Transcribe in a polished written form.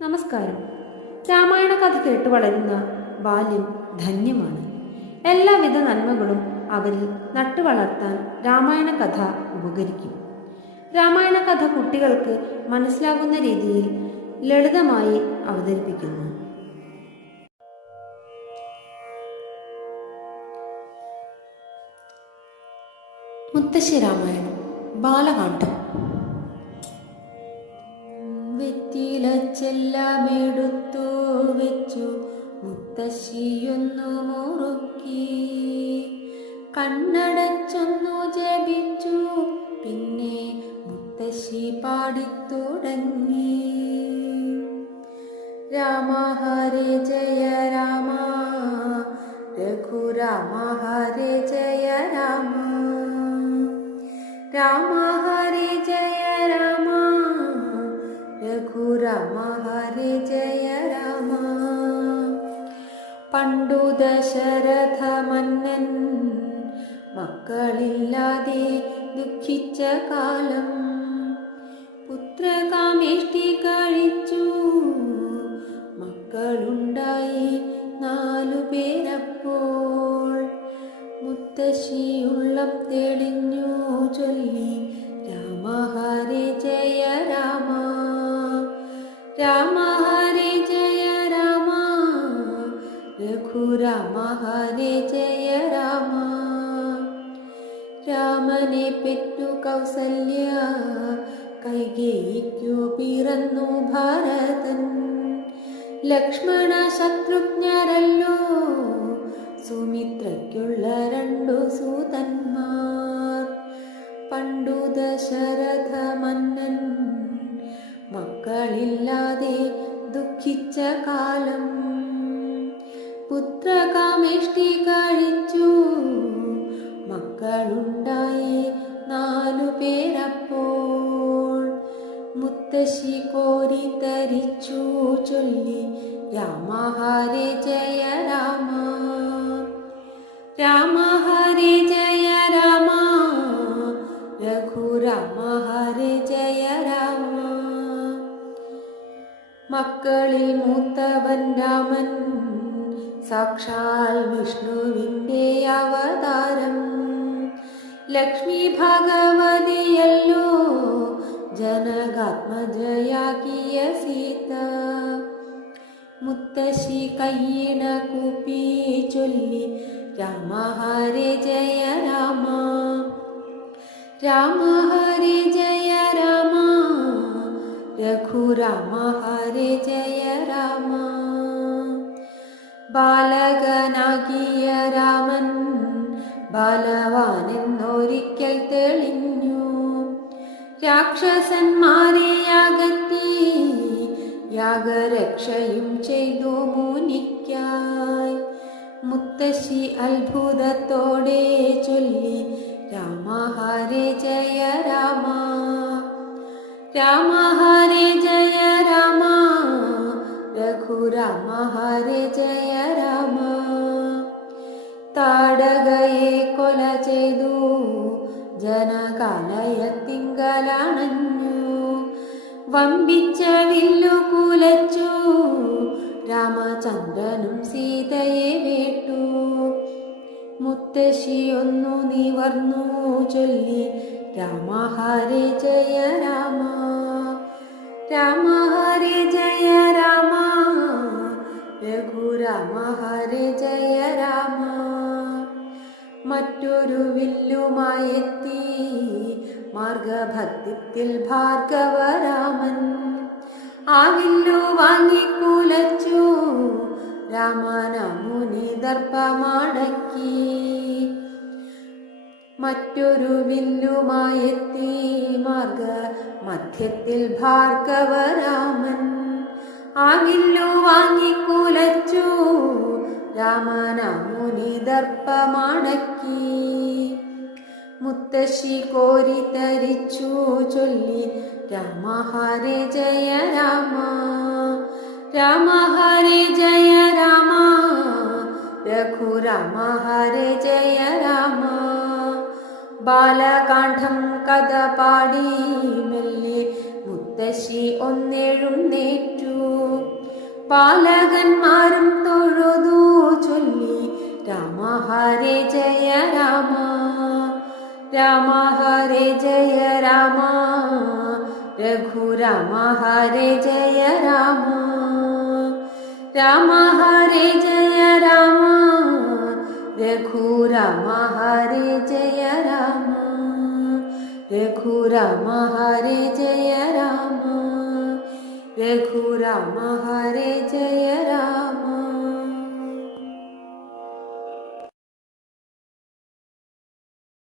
നമസ്കാരം. രാമായണ കഥ കേട്ട് വളരുന്ന ബാല്യം ധന്യമാണ്. എല്ലാവിധ നന്മകളും അവരിൽ നട്ടുവളർത്താൻ രാമായണ കഥ ഉപകരിക്കും. രാമായണ കഥ കുട്ടികൾക്ക് മനസ്സിലാകുന്ന രീതിയിൽ ലളിതമായി അവതരിപ്പിക്കുന്നു. മുത്തശ്ശി രാമായണം ബാലകാണ്ഡം. വെറ്റിലച്ചെല്ലാമെടുത്തു വെച്ചു മുത്തശ്ശിയൊന്നു മുറുക്കി, കണ്ണടച്ചൊന്നു ജപിച്ചു. പിന്നെ മുത്തശ്ശി പാടിത്തുടങ്ങി. രാമ ഹരേ ജയ രാമ, രഘുരാമ ഹരേ ജയ രാമ, രാമ ഹരേ ജയ രാമ, രഘുരാമ ഹരേ ജയ രാമ. പണ്ടു ദശരഥ മന്നൻ മക്കളില്ലാതെ ദുഃഖിച്ച കാലം, പുത്രകാമേഷ്ടി കഴിച്ചു. മക്കളുണ്ടായി 4 പേരപ്പോൾ. മുത്തശ്ശിയുള്ളം തെളിഞ്ഞു ചൊല്ലി രാമ ഹരേ ജയ രാമ, രാമ ഹരേ ജയ രാമ, രഘുരാമ ഹരേ ജയ രാമ. രാമനെ പെറ്റു കൗസല്യ, കൈകേയിക്കു പിറന്നു ഭരതൻ. ലക്ഷ്മണ ശത്രുഘ്നരല്ലോ സുമിത്രയ്ക്കുള്ള 2 സൂതന്മാർ. പണ്ടു ദശരഥ മന്നൻ മക്കളില്ലാതെ ദുഃഖിച്ച കാലം, പുത്രകാമേഷ്ടി കഴിച്ചു. മക്കളുണ്ടായി 4 പേരപ്പോൾ. മുത്തശ്ശി കോരിത്തരിച്ചു ചൊല്ലി രാമ ഹരേ ജയ രാമ, രാമ ഹരേ ജയ രാമ, രഘുരാമ ഹരേ ജയ രാമ. മക്കളിൽ മൂത്തവൻ രാമൻ, സാക്ഷാൽ വിഷ്ണുവിൻ്റെ അവതാരം. ലക്ഷ്മി ഭഗവതിയല്ലോ ജനകാത്മജയാകിയ സീത. മുത്തശ്ശി കയ്യിണ കൂപ്പി ചൊല്ലി രാമ ഹരേ ജയ രാമ, രാമ ഹരേ ജയ രാമ, രഘുരാമ ഹരേ ജയ രാമ. ബാലകനാകിയ രാമൻ ബാലവാനെന്നൊരിക്കൽ തെളിഞ്ഞു. രാക്ഷസന്മാരെ അകറ്റി യാഗരക്ഷയും ചെയ്തു മുനിക്കായി. മുത്തശ്ശി അത്ഭുതത്തോടെ ചൊല്ലി രാമ ഹരേ ജയ രാമ, രാമ ഹരേ ജയ രാമ, രഘുരാമ ഹരേ ജയ രാമ. താടകയെ കൊല ചെയ്തു ജനകാലയത്തിങ്കലണഞ്ഞു. വമ്പിച്ച വില്ലു കുലച്ചു രാമചന്ദ്രനും സീതയെ വേട്ടു. മുത്തശ്ശിയൊന്നു നിവർന്നു ചൊല്ലി രാമ ഹരേ ജയ രാമ, രാമ ഹരേ ജയ രാമ, രഘുരാമ ഹരേ ജയ രാമ. മറ്റൊരു വില്ലുമായെത്തി മാർഗഭക്തിത്തിൽ ഭാർഗവരാമൻ. ആ വില്ലു വാങ്ങിക്കുലച്ചു രാമന മുനി ദർപ്പമടക്കി. മറ്റൊരു വില്ലുമായെത്തി മാർഗ മധ്യത്തിൽ ഭാർഗവരാമൻ. ആ വില്ലു വാങ്ങിക്കുലച്ചു രാമന മുനി ദർപ്പമടക്കി. മുത്തശ്ശി കോരിത്തരിച്ചു ചൊല്ലി രാമ ഹരേ ജയ രാമ, രാമ ഹരേ ജയ രാമ, രഘുരാമ ഹരേ ജയ രാമ. ബാലകാണ്ഡം കഥ പാടി മെല്ലെ മുത്തശ്ശി ഒന്നെഴുന്നേറ്റു. പാലകന്മാരും തൊഴുതു ചൊല്ലി രാമ ഹരേ ജയ രാമ രാമ ഹരേ ജയ രാമ രഘുരാമ ഹരേ ജയ രാമ രാമ ഹരേ ജയ രാമ രഘുരാമ ഹരേ ജയ രാമ രഘുരാമ ഹരേ ജയ രാമ രഘുരാമ ഹരേ ജയ